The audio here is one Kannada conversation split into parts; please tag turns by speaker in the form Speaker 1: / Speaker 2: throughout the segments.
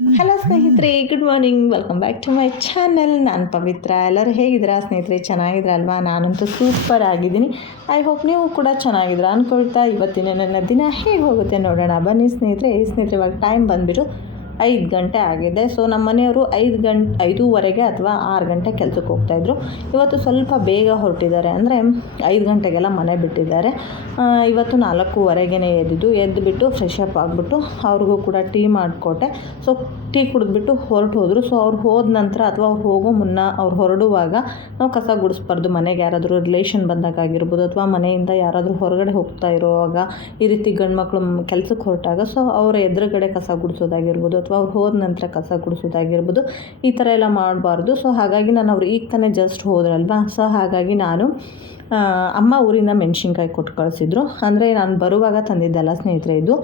Speaker 1: ಹಲೋ ಸ್ನೇಹಿತರೆ good morning welcome back to my channel ನಾನು ಪವಿತ್ರ. ಎಲ್ಲರೂ ಹೇಗಿದ್ದೀರಾ? ಸ್ನೇಹಿತರೆ ಚೆನ್ನಾಗಿದ್ರ ಅಲ್ವಾ ನಾನಂತೂ ಸೂಪರ್ ಆಗಿದ್ದೀನಿ. ಐ ಹೋಪ್ ನೀವು ಕೂಡ ಚೆನ್ನಾಗಿದ್ದೀರಾ ಅನ್ಕೊಳ್ತಾ ಇವತ್ತಿನ ನನ್ನ ದಿನ ಹೇಗೆ ಹೋಗುತ್ತೆ ನೋಡೋಣ. ಬನ್ನಿ ಸ್ನೇಹಿತರೆ. ಸ್ನೇಹಿತರೆ ಇವಾಗ ಟೈಮ್ ಬಂದುಬಿಟ್ಟು ಐದು ಗಂಟೆ ಆಗಿದೆ. ಸೊ ನಮ್ಮ ಮನೆಯವರು ಐದು ಗಂಟೆ ಐದೂವರೆಗೆ ಅಥವಾ ಆರು ಗಂಟೆ ಕೆಲಸಕ್ಕೆ ಹೋಗ್ತಾಯಿದ್ರು ಇವತ್ತು ಸ್ವಲ್ಪ ಬೇಗ ಹೊರಟಿದ್ದಾರೆ. ಅಂದರೆ ಐದು ಗಂಟೆಗೆಲ್ಲ ಮನೆ ಬಿಟ್ಟಿದ್ದಾರೆ. ಇವತ್ತು ನಾಲ್ಕೂವರೆಗೇ ಎದ್ದಿದ್ದು. ಎದ್ದುಬಿಟ್ಟು ಫ್ರೆಶ್ ಅಪ್ ಆಗಿಬಿಟ್ಟು ಅವ್ರಿಗೂ ಕೂಡ ಟೀ ಮಾಡಿಕೊಟ್ಟೆ. ಸೊ ಟೀ ಕುಡಿದ್ಬಿಟ್ಟು ಹೊರಟು ಹೋದರು. ಸೊ ಅವ್ರು ಹೋದ ನಂತರ ಅಥವಾ ಅವ್ರು ಹೋಗೋ ಮುನ್ನ ಅವ್ರು ಹೊರಡುವಾಗ ನಾವು ಕಸ ಗುಡಿಸ್ಬಾರ್ದು. ಮನೆಗೆ ಯಾರಾದರೂ ರಿಲೇಷನ್ ಬಂದಾಗ ಆಗಿರ್ಬೋದು ಅಥವಾ ಮನೆಯಿಂದ ಯಾರಾದರೂ ಹೊರಗಡೆ ಹೋಗ್ತಾ ಇರುವಾಗ ಈ ರೀತಿ ಗಂಡು ಮಕ್ಕಳು ಕೆಲಸಕ್ಕೆ ಹೊರಟಾಗ ಸೊ ಅವರ ಎದುರುಗಡೆ ಕಸ ಗುಡಿಸೋದಾಗಿರ್ಬೋದು ಅಥವಾ ಅವ್ರು ಹೋದ ನಂತರ ಕಸ ಗುಡಿಸೋದಾಗಿರ್ಬೋದು ಈ ಥರ ಎಲ್ಲ ಮಾಡಬಾರ್ದು. ಸೊ ಹಾಗಾಗಿ ನಾನು ಅವ್ರು ಈಗ ತಾನೇ ಜಸ್ಟ್ ಹೋದ್ರಲ್ವಾ? ಸೊ ಹಾಗಾಗಿ ನಾನು ಅಮ್ಮ ಊರಿಂದ ಮೆಣಸಿನ್ಕಾಯಿ ಕೊಟ್ಟು ಕಳಿಸಿದ್ರು. ಅಂದರೆ ನಾನು ಬರುವಾಗ ತಂದಿದ್ದಲ್ಲ ಸ್ನೇಹಿತರೆ ಇದು.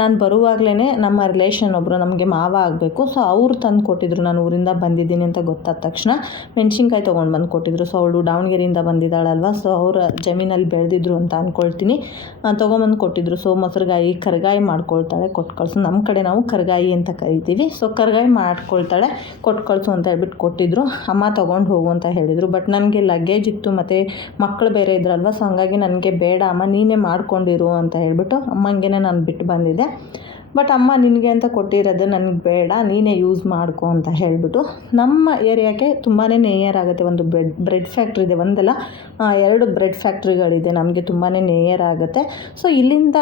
Speaker 1: ನಾನು ಬರುವಾಗಲೇ ನಮ್ಮ ರಿಲೇಷನ್ ಒಬ್ಬರು ನಮಗೆ ಮಾವ ಆಗಬೇಕು. ಸೊ ಅವರು ತಂದು ಕೊಟ್ಟಿದ್ರು. ನಾನು ಊರಿಂದ ಬಂದಿದ್ದೀನಿ ಅಂತ ಗೊತ್ತಾದ ತಕ್ಷಣ ಮೆಣಸಿನ್ಕಾಯಿ ತೊಗೊಂಡು ಬಂದು ಕೊಟ್ಟಿದ್ರು. ಸೊ ಅವಳು ದಾವಣಗೆರೆಯಿಂದ ಬಂದಿದ್ದಾಳಲ್ವ? ಸೊ ಅವರ ಜಮೀನಲ್ಲಿ ಬೆಳೆದಿದ್ರು ಅಂತ ಅಂದ್ಕೊಳ್ತೀನಿ ತೊಗೊಂಬಂದು ಕೊಟ್ಟಿದ್ರು. ಸೊ ಮೊಸರುಗಾಯಿ, ಕರ್ಗಾಯಿ ಮಾಡ್ಕೊಳ್ತಾಳೆ, ಕೊಟ್ಟು ಕಳಿಸು. ನಮ್ಮ ಕಡೆ ನಾವು ಕರ್ಗಾಯಿ ಅಂತ ಕರಿತೀವಿ. ಸೊ ಕರ್ಗಾಯಿ ಮಾಡ್ಕೊಳ್ತಾಳೆ, ಕೊಟ್ಟು ಕಳಿಸು ಅಂತ ಹೇಳ್ಬಿಟ್ಟು ಕೊಟ್ಟಿದ್ರು. ಅಮ್ಮ ತೊಗೊಂಡು ಹೋಗು ಅಂತ ಹೇಳಿದರು. ಬಟ್ ನನಗೆ ಲಗೇಜ್ ಇತ್ತು ಮತ್ತು ಮಕ್ಕಳು ಬೇರೆ ಇದ್ರಲ್ವ ಸೊ ಹಂಗಾಗಿ ನನಗೆ ಬೇಡ, ಅಮ್ಮ ನೀನೇ ಮಾಡ್ಕೊಂಡಿರು ಅಂತ ಹೇಳಿಬಿಟ್ಟು ಅಮ್ಮಂಗೆ ನಾನು ಬಿಟ್ಟು ಬಂದಿದ್ದೆ. ಬಟ್ ಅಮ್ಮ ನಿನಗೆ ಅಂತ ಕೊಟ್ಟಿರೋದು ನನಗೆ ಬೇಡ, ನೀನೇ ಯೂಸ್ ಮಾಡ್ಕೊ ಅಂತ ಹೇಳಿಬಿಟ್ಟು ನಮ್ಮ ಏರಿಯಾಕ್ಕೆ ತುಂಬಾ ನೇಯರ್ ಆಗುತ್ತೆ ಒಂದು ಬ್ರೆಡ್ ಬ್ರೆಡ್ ಫ್ಯಾಕ್ಟ್ರಿ ಇದೆ. ಒಂದಲ್ಲ ಎರಡು ಬ್ರೆಡ್ ಫ್ಯಾಕ್ಟ್ರಿಗಳಿದೆ ನಮಗೆ ತುಂಬಾ ನೇಯರ್ ಆಗುತ್ತೆ. ಸೊ ಇಲ್ಲಿಂದ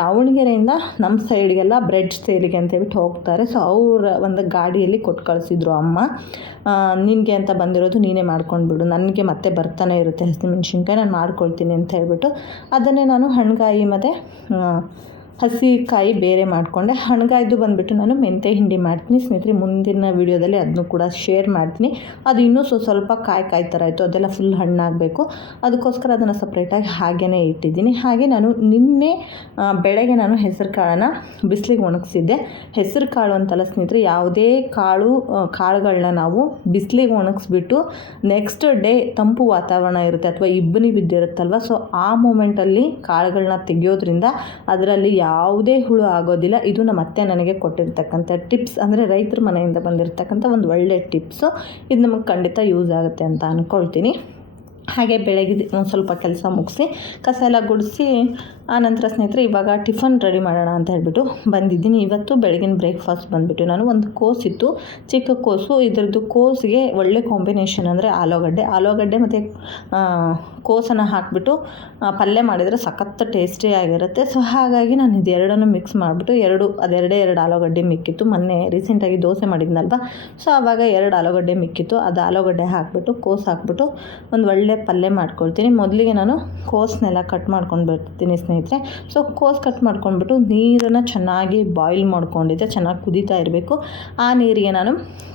Speaker 1: ದಾವಣಗೆರೆಯಿಂದ ನಮ್ಮ ಸೈಡ್ಗೆಲ್ಲ ಬ್ರೆಡ್ ಸೇಲಿಗೆ ಅಂತ ಹೇಳ್ಬಿಟ್ಟು ಹೋಗ್ತಾರೆ. ಸೊ ಅವ್ರ ಒಂದು ಗಾಡಿಯಲ್ಲಿ ಕೊಟ್ಟು ಕಳಿಸಿದ್ರು ಅಮ್ಮ. ನಿನಗೆ ಅಂತ ಬಂದಿರೋದು ನೀನೇ ಮಾಡ್ಕೊಂಡ್ಬಿಡು. ನನಗೆ ಮತ್ತೆ ಬರ್ತಾನೆ ಇರುತ್ತೆ ಹಸಿಮೆಣ್ಸಿನ್ಕಾಯಿ, ನಾನು ಮಾಡ್ಕೊಳ್ತೀನಿ ಅಂತ ಹೇಳ್ಬಿಟ್ಟು ಅದನ್ನೇ ನಾನು ಹಣ್ಗಾಯಿ ಮತ್ತು ಹಸಿಕಾಯಿ ಬೇರೆ ಮಾಡಿಕೊಂಡೆ. ಹಣ್ಗಾಯ್ದು ಬಂದುಬಿಟ್ಟು ನಾನು ಮೆಂತೆ ಹಿಂಡಿ ಮಾಡ್ತೀನಿ. ಸ್ನೇಹಿತರೆ, ಮುಂದಿನ ವೀಡಿಯೋದಲ್ಲಿ ಅದನ್ನು ಕೂಡ ಶೇರ್ ಮಾಡ್ತೀನಿ. ಅದು ಇನ್ನೂ ಸ್ವಲ್ಪ ಸ್ವಲ್ಪ ಕಾಯಿ ಕಾಯಿ ಥರ ಆಯಿತು. ಅದೆಲ್ಲ ಫುಲ್ ಹಣ್ಣಾಗಬೇಕು. ಅದಕ್ಕೋಸ್ಕರ ಅದನ್ನು ಸಪ್ರೇಟಾಗಿ ಹಾಗೇ ಇಟ್ಟಿದ್ದೀನಿ. ಹಾಗೆ ನಾನು ನಿನ್ನೆ ಬೆಳಗ್ಗೆ ನಾನು ಹೆಸರು ಕಾಳನ್ನು ಬಿಸಿಲಿಗೆ ಒಣಗಿಸಿದ್ದೆ. ಹೆಸರು ಕಾಳು ಅಂತಲ್ಲ ಸ್ನೇಹಿತರೆ, ಯಾವುದೇ ಕಾಳು ಕಾಳುಗಳನ್ನ ನಾವು ಬಿಸಿಲಿಗೆ ಒಣಗಿಸ್ಬಿಟ್ಟು ನೆಕ್ಸ್ಟ್ ಡೇ ತಂಪು ವಾತಾವರಣ ಇರುತ್ತೆ. ಅಥವಾ ಇಬ್ಬನಿ ಬಿದ್ದಿರುತ್ತಲ್ವ? ಸೊ ಆ ಮೂಮೆಂಟಲ್ಲಿ ಕಾಳುಗಳನ್ನ ತೆಗೆಯೋದ್ರಿಂದ ಅದರಲ್ಲಿ ಯಾವುದೇ ಹುಳು ಆಗೋದಿಲ್ಲ. ಇದು ನಮ್ಮ ಅತ್ತೆ ನನಗೆ ಕೊಟ್ಟಿರ್ತಕ್ಕಂಥ ಟಿಪ್ಸ್. ಅಂದರೆ ರೈತರ ಮನೆಯಿಂದ ಬಂದಿರತಕ್ಕಂಥ ಒಂದು ಒಳ್ಳೆಯ ಟಿಪ್ಸು. ಇದು ನಮಗೆ ಖಂಡಿತ ಯೂಸ್ ಆಗುತ್ತೆ ಅಂತ ಅಂದ್ಕೊಳ್ತೀನಿ ಹಾಗೆ ಬೆಳಗ್ಗೆ ಒಂದು ಸ್ವಲ್ಪ ಕೆಲಸ ಮುಗಿಸಿ, ಕಸ ಎಲ್ಲ ಗುಡಿಸಿ ಆನಂತರ ಸ್ನೇಹಿತರೆ, ಇವಾಗ ಟಿಫನ್ ರೆಡಿ ಮಾಡೋಣ ಅಂತ ಹೇಳ್ಬಿಟ್ಟು ಬಂದಿದ್ದೀನಿ. ಇವತ್ತು ಬೆಳಗಿನ ಬ್ರೇಕ್ಫಾಸ್ಟ್ ಬಂದುಬಿಟ್ಟು ನಾನು ಒಂದು ಕೋಸಿತ್ತು ಚಿಕ್ಕ ಕೋಸು. ಇದರದ್ದು ಕೋಸಿಗೆ ಒಳ್ಳೆ ಕಾಂಬಿನೇಷನ್ ಅಂದರೆ ಆಲೂಗಡ್ಡೆ. ಆಲೂಗಡ್ಡೆ ಮತ್ತು ಕೋಸನ್ನು ಹಾಕಿಬಿಟ್ಟು ಪಲ್ಯ ಮಾಡಿದರೆ ಸಖತ್ತು ಟೇಸ್ಟಿ ಆಗಿರುತ್ತೆ. ಸೊ ಹಾಗಾಗಿ ನಾನು ಇದೆರಡನ್ನು ಮಿಕ್ಸ್ ಮಾಡಿಬಿಟ್ಟು, ಎರಡು, ಅದೆರಡೇ ಎರಡು ಆಲೂಗಡ್ಡೆ ಮಿಕ್ಕಿತ್ತು. ಮೊನ್ನೆ ರೀಸೆಂಟಾಗಿ ದೋಸೆ ಮಾಡಿದ್ನಲ್ವ? ಸೊ ಆವಾಗ ಎರಡು ಆಲೂಗಡ್ಡೆ ಮಿಕ್ಕಿತ್ತು. ಅದು ಆಲೂಗಡ್ಡೆ ಹಾಕಿಬಿಟ್ಟು, ಕೋಸು ಹಾಕ್ಬಿಟ್ಟು ಒಂದು ಒಳ್ಳೆ ಪಲ್ಯ ಮಾಡ್ಕೊಳ್ತೀನಿ. ಮೊದಲಿಗೆ ನಾನು ಕೋಸನ್ನೆಲ್ಲ ಕಟ್ ಮಾಡ್ಕೊಂಡು ಬರ್ತೀನಿ ಸ್ನೇಹಿತರೆ. ಸೊ ಕೋಸ್ ಕಟ್ ಮಾಡ್ಕೊಂಡ್ಬಿಟ್ಟು ನೀರನ್ನು ಚೆನ್ನಾಗಿ ಬಾಯ್ಲ್ ಮಾಡ್ಕೊಂಡಿದ್ದೆ ಚೆನ್ನಾಗಿ ಕುದೀತಾ ಇರಬೇಕು. ಆ ನೀರಿಗೆ ನಾನು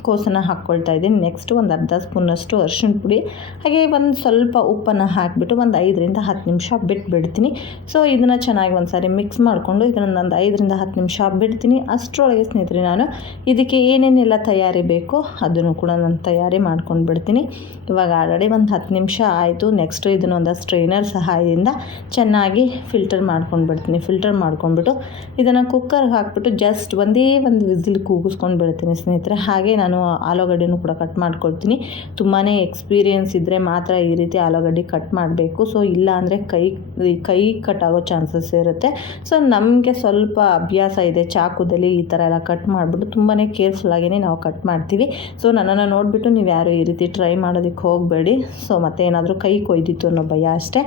Speaker 1: ಕೋಸನ್ನು ಹಾಕ್ಕೊಳ್ತಾ ಇದ್ದೀನಿ. ನೆಕ್ಸ್ಟ್ ಒಂದು ಅರ್ಧ ಸ್ಪೂನಷ್ಟು ಅರಿಶಿಣ ಪುಡಿ, ಹಾಗೆ ಒಂದು ಸ್ವಲ್ಪ ಉಪ್ಪನ್ನು ಹಾಕಿಬಿಟ್ಟು ಒಂದು ಐದರಿಂದ ಹತ್ತು ನಿಮಿಷ ಬಿಟ್ಬಿಡ್ತೀನಿ. ಸೊ ಇದನ್ನು ಚೆನ್ನಾಗಿ ಒಂದು ಸಾರಿ ಮಿಕ್ಸ್ ಮಾಡಿಕೊಂಡು ಇದನ್ನು ಒಂದು ಐದರಿಂದ ಹತ್ತು ನಿಮಿಷ ಬಿಡ್ತೀನಿ. ಅಷ್ಟರೊಳಗೆ ಸ್ನೇಹಿತರೆ ನಾನು ಇದಕ್ಕೆ ಏನೇನೆಲ್ಲ ತಯಾರಿ ಬೇಕೋ ಅದನ್ನು ಕೂಡ ನಾನು ತಯಾರಿ ಮಾಡ್ಕೊಂಡು ಬಿಡ್ತೀನಿ ಇವಾಗ ಆಲ್ರೆಡಿ ಒಂದು ಹತ್ತು ನಿಮಿಷ ಆಯಿತು. ನೆಕ್ಸ್ಟ್ ಇದನ್ನೊಂದು ಸ್ಟ್ರೈನರ್ ಸಹಾಯದಿಂದ ಚೆನ್ನಾಗಿ ಫಿಲ್ಟರ್ ಮಾಡ್ಕೊಂಡು ಬಿಡ್ತೀನಿ ಫಿಲ್ಟರ್ ಮಾಡ್ಕೊಂಡ್ಬಿಟ್ಟು ಇದನ್ನು ಕುಕ್ಕರ್ಗೆ ಹಾಕ್ಬಿಟ್ಟು ಜಸ್ಟ್ ಒಂದೇ ಒಂದು ವಿಸಿಲ್ ಕೂಗಿಸ್ಕೊಂಡು ಬಿಡ್ತೀನಿ ಸ್ನೇಹಿತರೆ. ಹಾಗೆ ನಾನು ಆಲೂಗಡ್ಡೆನೂ ಕೂಡ ಕಟ್ ಮಾಡ್ಕೊಳ್ತೀನಿ. ತುಂಬಾ ಎಕ್ಸ್ಪೀರಿಯೆನ್ಸ್ ಇದ್ದರೆ ಮಾತ್ರ ಈ ರೀತಿ ಆಲೂಗಡ್ಡೆ ಕಟ್ ಮಾಡಬೇಕು. ಸೊ ಇಲ್ಲ ಅಂದರೆ ಕೈ ಕೈ ಕಟ್ ಆಗೋ ಚಾನ್ಸಸ್ ಇರುತ್ತೆ. ಸೊ ನಮಗೆ ಸ್ವಲ್ಪ ಅಭ್ಯಾಸ ಇದೆ ಚಾಕುದಲ್ಲಿ ಈ ಥರ ಎಲ್ಲ ಕಟ್ ಮಾಡಿಬಿಟ್ಟು ತುಂಬಾ ಕೇರ್ಫುಲ್ಲಾಗಿಯೇ ನಾವು ಕಟ್ ಮಾಡ್ತೀವಿ. ಸೊ ನನ್ನನ್ನು ನೋಡಿಬಿಟ್ಟು ನೀವು ಯಾರು ಈ ರೀತಿ ಟ್ರೈ ಮಾಡೋದಕ್ಕೆ ಹೋಗಬೇಡಿ. ಸೊ ಮತ್ತೆ ಏನಾದರೂ ಕೈ ಕೊಯ್ದಿತ್ತು ಅನ್ನೋ ಭಯ ಅಷ್ಟೇ.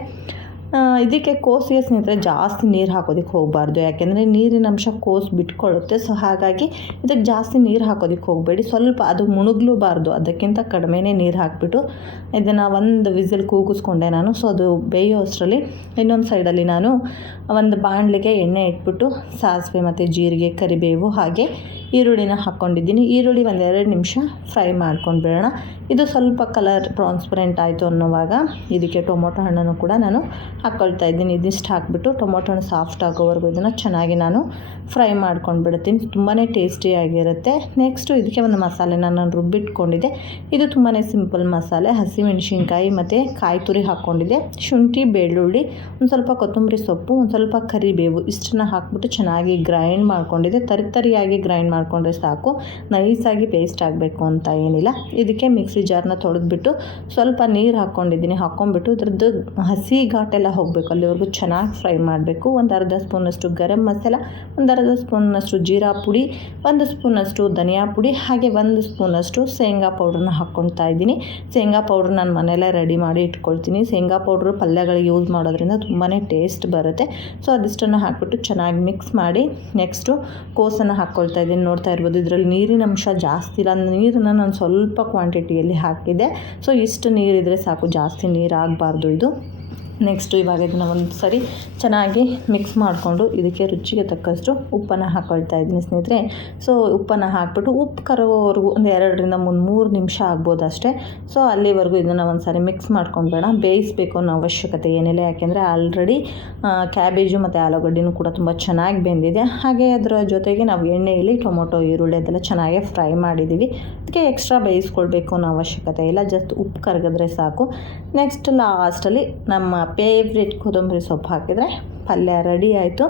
Speaker 1: ಇದಕ್ಕೆ ಕೋಸಿಗೆ ಸ್ನೇಹಿತರೆ ಜಾಸ್ತಿ ನೀರು ಹಾಕೋದಕ್ಕೆ ಹೋಗಬಾರ್ದು. ಯಾಕೆಂದರೆ ನೀರಿನ ಅಂಶ ಕೋಸು ಬಿಟ್ಕೊಳ್ಳುತ್ತೆ. ಸೊ ಹಾಗಾಗಿ ಇದಕ್ಕೆ ಜಾಸ್ತಿ ನೀರು ಹಾಕೋದಕ್ಕೆ ಹೋಗಬೇಡಿ. ಸ್ವಲ್ಪ ಅದು ಮುಳುಗ್ಲೂಬಾರ್ದು ಅದಕ್ಕಿಂತ ಕಡಿಮೆನೇ ನೀರು ಹಾಕಿಬಿಟ್ಟು ಇದನ್ನು ಒಂದು ವಿಸಿಲ್ ಕೂಗಿಸ್ಕೊಂಡೆ ನಾನು. ಸೊ ಅದು ಬೇಯೋ ಅಷ್ಟರಲ್ಲಿ ಇನ್ನೊಂದು ಸೈಡಲ್ಲಿ ನಾನು ಒಂದು ಬಾಣಲಿಗೆ ಎಣ್ಣೆ ಇಟ್ಬಿಟ್ಟು ಸಾಸಿವೆ ಮತ್ತು ಜೀರಿಗೆ, ಕರಿಬೇವು ಹಾಗೆ ಈರುಳ್ಳಿನ ಹಾಕ್ಕೊಂಡಿದ್ದೀನಿ. ಈರುಳ್ಳಿ ಒಂದು ಎರಡು ನಿಮಿಷ ಫ್ರೈ ಮಾಡ್ಕೊಂಡು ಬಿಡೋಣ. ಇದು ಸ್ವಲ್ಪ ಕಲರ್ ಟ್ರಾನ್ಸ್ಪರೆಂಟ್ ಆಯಿತು ಅನ್ನೋವಾಗ ಇದಕ್ಕೆ ಟೊಮೊಟೊ ಹಣ್ಣನ್ನು ಕೂಡ ನಾನು ಹಾಕ್ಕೊಳ್ತಾ ಇದ್ದೀನಿ. ಇದಿಷ್ಟು ಹಾಕ್ಬಿಟ್ಟು ಹಣ್ಣು ಸಾಫ್ಟ್ ಆಗೋವರೆಗೂ ಇದನ್ನು ಚೆನ್ನಾಗಿ ನಾನು ಫ್ರೈ ಮಾಡ್ಕೊಂಡು ಬಿಡ್ತೀನಿ ತುಂಬಾ ಟೇಸ್ಟಿಯಾಗಿರುತ್ತೆ ನೆಕ್ಸ್ಟು ಇದಕ್ಕೆ ಒಂದು ಮಸಾಲೆನ ನಾನು ರುಬ್ಬಿಟ್ಕೊಂಡಿದ್ದೆ. ಇದು ತುಂಬಾ ಸಿಂಪಲ್ ಮಸಾಲೆ. ಹಸಿಮೆಣಸಿನ್ಕಾಯಿ ಮತ್ತು ಕಾಯಿ ತುರಿ ಹಾಕ್ಕೊಂಡಿದ್ದೆ. ಶುಂಠಿ, ಬೆಳ್ಳುಳ್ಳಿ, ಒಂದು ಸ್ವಲ್ಪ ಕೊತ್ತಂಬರಿ ಸೊಪ್ಪು, ಒಂದು ಸ್ವಲ್ಪ ಕರಿಬೇವು ಇಷ್ಟನ್ನ ಹಾಕ್ಬಿಟ್ಟು ಚೆನ್ನಾಗಿ ಗ್ರೈಂಡ್ ಮಾಡ್ಕೊಂಡಿದ್ದೆ. ತರಿ ತರಿಯಾಗಿ ಗ್ರೈಂಡ್ ಮಾಡಿಕೊಂಡ್ರೆ ಸಾಕು. ನೈಸಾಗಿ ಪೇಸ್ಟ್ ಆಗಬೇಕು ಅಂತ ಏನಿಲ್ಲ. ಇದಕ್ಕೆ ಮಿಕ್ಸಿ ಜಾರ್ನ ತೊಳೆದ್ಬಿಟ್ಟು ಸ್ವಲ್ಪ ನೀರು ಹಾಕ್ಕೊಂಡಿದ್ದೀನಿ. ಹಾಕ್ಕೊಂಡ್ಬಿಟ್ಟು ಇದ್ರದ್ದು ಹಸಿ ಘಾಟೆಲ್ಲ ಹೋಗಬೇಕು. ಅಲ್ಲಿವರೆಗೂ ಚೆನ್ನಾಗಿ ಫ್ರೈ ಮಾಡಬೇಕು. ಒಂದು ಅರ್ಧ ಸ್ಪೂನಷ್ಟು ಗರಂ ಮಸಾಲ, ಒಂದು ಅರ್ಧ ಸ್ಪೂನಷ್ಟು ಜೀರಾ ಪುಡಿ, ಒಂದು ಸ್ಪೂನಷ್ಟು ಧನಿಯಾ ಪುಡಿ, ಹಾಗೆ ಒಂದು ಸ್ಪೂನಷ್ಟು ಶೇಂಗಾ ಪೌಡ್ರನ್ನ ಹಾಕ್ಕೊಳ್ತಾ ಇದ್ದೀನಿ. ಶೇಂಗಾ ಪೌಡ್ರ್ ನಾನು ಮನೆಯಲ್ಲೇ ರೆಡಿ ಮಾಡಿ ಇಟ್ಕೊಳ್ತೀನಿ. ಶೇಂಗಾ ಪೌಡ್ರು ಪಲ್ಯಗಳಿಗೆ ಯೂಸ್ ಮಾಡೋದ್ರಿಂದ ತುಂಬಾ ಟೇಸ್ಟ್ ಬರುತ್ತೆ. ಸೊ, ಅದಿಷ್ಟನ್ನು ಹಾಕ್ಬಿಟ್ಟು ಚೆನ್ನಾಗಿ ಮಿಕ್ಸ್ ಮಾಡಿ ನೆಕ್ಸ್ಟು ಕೋಸನ್ನು ಹಾಕ್ಕೊಳ್ತಾ ಇದ್ದೀನಿ. ನೋಡ್ತಾ ಇರ್ಬೋದು, ಇದರಲ್ಲಿ ನೀರಿನ ಅಂಶ ಜಾಸ್ತಿ ಇಲ್ಲ. ನೀರನ್ನು ನಾನು ಸ್ವಲ್ಪ ಕ್ವಾಂಟಿಟಿಯಲ್ಲಿ ಹಾಕಿದೆ ಸೊ, ಇಷ್ಟು ನೀರಿದ್ರೆ ಸಾಕು. ಜಾಸ್ತಿ ನೀರಾಗಬಾರ್ದು ಇದು. ನೆಕ್ಸ್ಟು ಇವಾಗ ಇದನ್ನು ಒಂದು ಸರಿ ಚೆನ್ನಾಗಿ ಮಿಕ್ಸ್ ಮಾಡಿಕೊಂಡು ಇದಕ್ಕೆ ರುಚಿಗೆ ತಕ್ಕಷ್ಟು ಉಪ್ಪನ್ನು ಹಾಕ್ಕೊಳ್ತಾ ಇದ್ದೀನಿ ಸ್ನೇಹಿತರೆ. ಸೊ ಉಪ್ಪನ್ನು ಹಾಕ್ಬಿಟ್ಟು ಉಪ್ಪು ಕರಗೋವರೆಗೂ ಒಂದು ಎರಡರಿಂದ ಒಂದು ಮೂರು ನಿಮಿಷ ಆಗ್ಬೋದು ಅಷ್ಟೇ. ಸೊ ಅಲ್ಲಿವರೆಗೂ ಇದನ್ನು ಒಂದು ಸಾರಿ ಮಿಕ್ಸ್ ಮಾಡ್ಕೊಂಡ್ಬೇಡ ಬೇಯಿಸಬೇಕು ಅನ್ನೋ ಅವಶ್ಯಕತೆ ಏನಿಲ್ಲ. ಯಾಕೆಂದರೆ ಆಲ್ರೆಡಿ ಕ್ಯಾಬೇಜು ಮತ್ತು ಆಲೂಗಡ್ಡೆನೂ ಕೂಡ ತುಂಬ ಚೆನ್ನಾಗಿ ಬೆಂದಿದೆ. ಹಾಗೆ ಅದರ ಜೊತೆಗೆ ನಾವು ಎಣ್ಣೆಯಲ್ಲಿ ಟೊಮೊಟೊ, ಈರುಳ್ಳಿ ಅದೆಲ್ಲ ಚೆನ್ನಾಗಿ ಫ್ರೈ ಮಾಡಿದ್ದೀವಿ. ಅದಕ್ಕೆ ಎಕ್ಸ್ಟ್ರಾ ಬೇಯಿಸ್ಕೊಳ್ಬೇಕು ಅನ್ನೋ ಅವಶ್ಯಕತೆ ಇಲ್ಲ. ಜಸ್ಟ್ ಉಪ್ಪು ಕರಗಿದ್ರೆ ಸಾಕು. ನೆಕ್ಸ್ಟ್ ಲಾಸ್ಟಲ್ಲಿ ನಮ್ಮ ಫೇವ್ರೆಟ್ ಕೊತ್ತಂಬರಿ ಸೊಪ್ಪು ಹಾಕಿದರೆ ಪಲ್ಯ ರೆಡಿ ಆಯಿತು.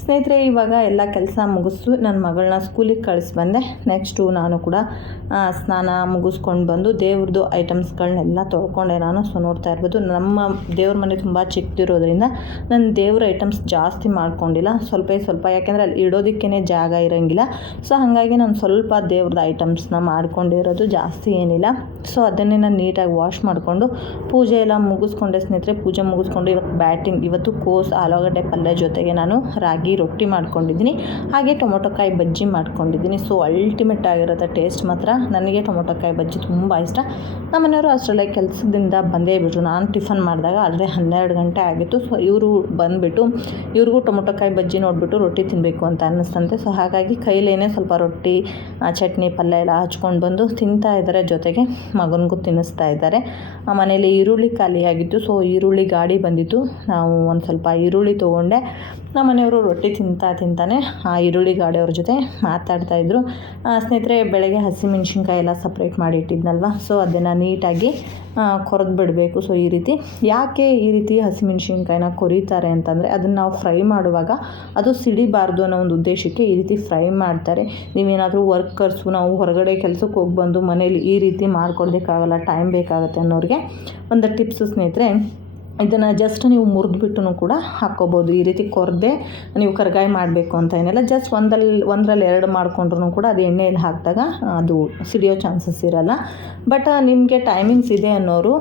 Speaker 1: ಸ್ನೇಹಿತರೆ, ಇವಾಗ ಎಲ್ಲ ಕೆಲಸ ಮುಗಿಸು ನನ್ನ ಮಗಳನ್ನ ಸ್ಕೂಲಿಗೆ ಕಳಿಸಿ ಬಂದೆ. ನೆಕ್ಸ್ಟು ನಾನು ಕೂಡ ಸ್ನಾನ ಮುಗಿಸ್ಕೊಂಡು ಬಂದು ದೇವ್ರದ್ದು ಐಟಮ್ಸ್ಗಳನ್ನೆಲ್ಲ ತೊಳ್ಕೊಂಡೆ ನಾನು. ಸೊ ನೋಡ್ತಾ ಇರ್ಬೋದು, ನಮ್ಮ ದೇವ್ರ ಮನೆ ತುಂಬ ಚಿಕ್ಕದಿರೋದ್ರಿಂದ ನಾನು ದೇವ್ರ ಐಟಮ್ಸ್ ಜಾಸ್ತಿ ಮಾಡ್ಕೊಂಡಿಲ್ಲ. ಸ್ವಲ್ಪ ಸ್ವಲ್ಪ, ಯಾಕೆಂದರೆ ಅಲ್ಲಿ ಇಡೋದಕ್ಕೇ ಜಾಗ ಇರೋಂಗಿಲ್ಲ. ಸೊ ಹಾಗಾಗಿ ನಾನು ಸ್ವಲ್ಪ ದೇವ್ರದ್ದು ಐಟಮ್ಸ್ನ ಮಾಡ್ಕೊಂಡಿರೋದು ಜಾಸ್ತಿ ಏನಿಲ್ಲ. ಸೊ ಅದನ್ನೇ ನಾನು ನೀಟಾಗಿ ವಾಶ್ ಮಾಡಿಕೊಂಡು ಪೂಜೆ ಎಲ್ಲ ಮುಗಿಸ್ಕೊಂಡೆ ಸ್ನೇಹಿತರೆ. ಪೂಜೆ ಮುಗಿಸ್ಕೊಂಡು ಇವತ್ತು ಬ್ಯಾಟಿಂಗ್ ಇವತ್ತು ಕೋಸ್ ಆಲೂಗಡ್ಡೆ ಪಲ್ಯ ಜೊತೆಗೆ ನಾನು ರಾಗಿ ರೊಟ್ಟಿ ಮಾಡ್ಕೊಂಡಿದ್ದೀನಿ. ಹಾಗೆ ಟೊಮೊಟೊಕಾಯಿ ಬಜ್ಜಿ ಮಾಡ್ಕೊಂಡಿದ್ದೀನಿ. ಸೊ ಅಲ್ಟಿಮೇಟ್ ಆಗಿರುತ್ತೆ ಟೇಸ್ಟ್ ಮಾತ್ರ ನನಗೆ ಟೊಮೊಟೊಕಾಯಿ ಬಜ್ಜಿ ತುಂಬ ಇಷ್ಟ. ನಮ್ಮ ಮನೆಯವರು ಅಷ್ಟರಲ್ಲೇ ಕೆಲಸದಿಂದ ಬಂದೇ ಬಿಟ್ಟರು ನಾನು ಟಿಫನ್ ಮಾಡಿದಾಗ ಆಲ್ರೆಡಿ ಹನ್ನೆರಡು ಗಂಟೆ ಆಗಿತ್ತು. ಸೊ ಇವರು ಬಂದುಬಿಟ್ಟು, ಇವ್ರಿಗೂ ಟೊಮೊಟೊಕಾಯಿ ಬಜ್ಜಿ ನೋಡಿಬಿಟ್ಟು ರೊಟ್ಟಿ ತಿನ್ನಬೇಕು ಅಂತ ಅನ್ನಿಸ್ತಂತೆ. ಸೊ ಹಾಗಾಗಿ ಕೈಲೇನೆ ಸ್ವಲ್ಪ ರೊಟ್ಟಿ ಚಟ್ನಿ, ಪಲ್ಯ ಎಲ್ಲ ಹಚ್ಕೊಂಡು ಬಂದು ತಿಂತಾ ಇದ್ದಾರೆ. ಜೊತೆಗೆ ಮಗನಿಗೂ ತಿನ್ನಿಸ್ತಾ ಇದ್ದಾರೆ. ಮನೇಲಿ ಈರುಳ್ಳಿ ಖಾಲಿಯಾಗಿತ್ತು. ಸೊ ಈರುಳ್ಳಿ ಗಾಡಿ ಬಂದಿತ್ತು. ನಾವು ಒಂದು ಸ್ವಲ್ಪ ಈರುಳ್ಳಿ ತೊಗೊಂಡೆ. ನಮ್ಮ ಮನೆಯವರು ರೊಟ್ಟಿ ತಿಂತಾ ತಿಂತಾನೆ ಆ ಈರುಳ್ಳಿ ಗಾಡಿಯವ್ರ ಜೊತೆ ಮಾತಾಡ್ತಾಯಿದ್ರು ಸ್ನೇಹಿತರೆ, ಬೆಳಗ್ಗೆ ಹಸಿಮೆಣ್ಸಿನ್ಕಾಯಿ ಎಲ್ಲ ಸಪ್ರೇಟ್ ಮಾಡಿ ಇಟ್ಟಿದ್ನಲ್ವ? ಸೊ ಅದನ್ನು ನೀಟಾಗಿ ಕೊರೆದು ಬಿಡಬೇಕು. ಸೊ ಈ ರೀತಿ. ಯಾಕೆ ಈ ರೀತಿ ಹಸಿಮೆಣ್ಸಿನ್ಕಾಯಿನ ಕೊರೀತಾರೆ ಅಂತಂದರೆ, ಅದನ್ನು ನಾವು ಫ್ರೈ ಮಾಡುವಾಗ ಅದು ಸಿಡಿಬಾರ್ದು ಅನ್ನೋ ಒಂದು ಉದ್ದೇಶಕ್ಕೆ ಈ ರೀತಿ ಫ್ರೈ ಮಾಡ್ತಾರೆ. ನೀವೇನಾದರೂ ವರ್ಕರ್ಸು ನಾವು ಹೊರಗಡೆ ಕೆಲಸಕ್ಕೆ ಹೋಗಿ ಬಂದು ಮನೇಲಿ ಈ ರೀತಿ ಮಾಡ್ಕೊಳ್ಬೇಕಾಗಲ್ಲ ಟೈಮ್ ಬೇಕಾಗುತ್ತೆ ಅನ್ನೋರಿಗೆ ಒಂದು ಟಿಪ್ಸು ಸ್ನೇಹಿತರೆ. ಇದನ್ನು ಜಸ್ಟ್ ನೀವು ಮುರಿದ್ಬಿಟ್ಟು ಕೂಡ ಹಾಕ್ಕೋಬೋದು. ಈ ರೀತಿ ಕೊರದೆ ನೀವು ಕರ್ಗಾಯಿ ಮಾಡಬೇಕು ಅಂತ ಏನಿಲ್ಲ. ಜಸ್ಟ್ ಒಂದಲ್ಲಿ ಒಂದರಲ್ಲಿ ಎರಡು ಮಾಡಿಕೊಂಡ್ರು ಕೂಡ ಅದು ಎಣ್ಣೆಯಲ್ಲಿ ಹಾಕಿದಾಗ ಅದು ಸಿಡಿಯೋ ಚಾನ್ಸಸ್ ಇರೋಲ್ಲ. ಬಟ್ ನಿಮಗೆ ಟೈಮಿಂಗ್ಸ್ ಇದೆ ಅನ್ನೋರು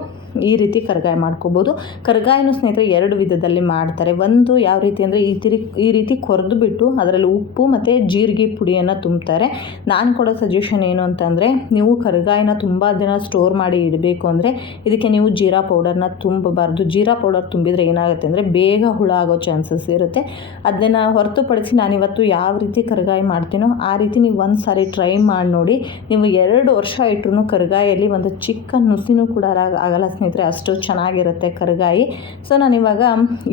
Speaker 1: ಈ ರೀತಿ ಕರ್ಗಾಯ ಮಾಡ್ಕೋಬೋದು. ಕರ್ಗಾಯನು ಸ್ನೇಹಿತರೆ ಎರಡು ವಿಧದಲ್ಲಿ ಮಾಡ್ತಾರೆ. ಒಂದು ಯಾವ ರೀತಿ ಅಂದರೆ ಈ ತಿರಿ, ಈ ರೀತಿ ಕೊರೆದು ಬಿಟ್ಟು ಅದರಲ್ಲಿ ಉಪ್ಪು ಮತ್ತು ಜೀರಿಗೆ ಪುಡಿಯನ್ನು ತುಂಬ್ತಾರೆ. ನಾನು ಕೊಡೋ ಸಜೆಷನ್ ಏನು ಅಂತಂದರೆ ನೀವು ಕರಗಾಯನ ತುಂಬ ದಿನ ಸ್ಟೋರ್ ಮಾಡಿ ಇಡಬೇಕು ಅಂದರೆ ಇದಕ್ಕೆ ನೀವು ಜೀರಾ ಪೌಡರ್ನ ತುಂಬಬಾರ್ದು. ಜೀರಾ ಪೌಡರ್ ತುಂಬಿದರೆ ಏನಾಗುತ್ತೆ ಅಂದರೆ ಬೇಗ ಹುಳ ಆಗೋ ಚಾನ್ಸಸ್ ಇರುತ್ತೆ. ಅದನ್ನು ಹೊರತುಪಡಿಸಿ ನಾನಿವತ್ತು ಯಾವ ರೀತಿ ಕರಗಾಯಿ ಮಾಡ್ತೀನೋ ಆ ರೀತಿ ನೀವು ಒಂದು ಸಾರಿ ಟ್ರೈ ಮಾಡಿ ನೋಡಿ. ನೀವು ಎರಡು ವರ್ಷ ಇಟ್ಟರು ಕರಗಾಯಲ್ಲಿ ಒಂದು ಚಿಕ್ಕ ನುಸಿನೂ ಕೂಡ ಆಗಲ್ಲ ಸ್ನೇಹಿತರೆ. ಅಷ್ಟು ಚೆನ್ನಾಗಿರುತ್ತೆ ಕರ್ಗಾಯಿ. ಸೊ ನಾನಿವಾಗ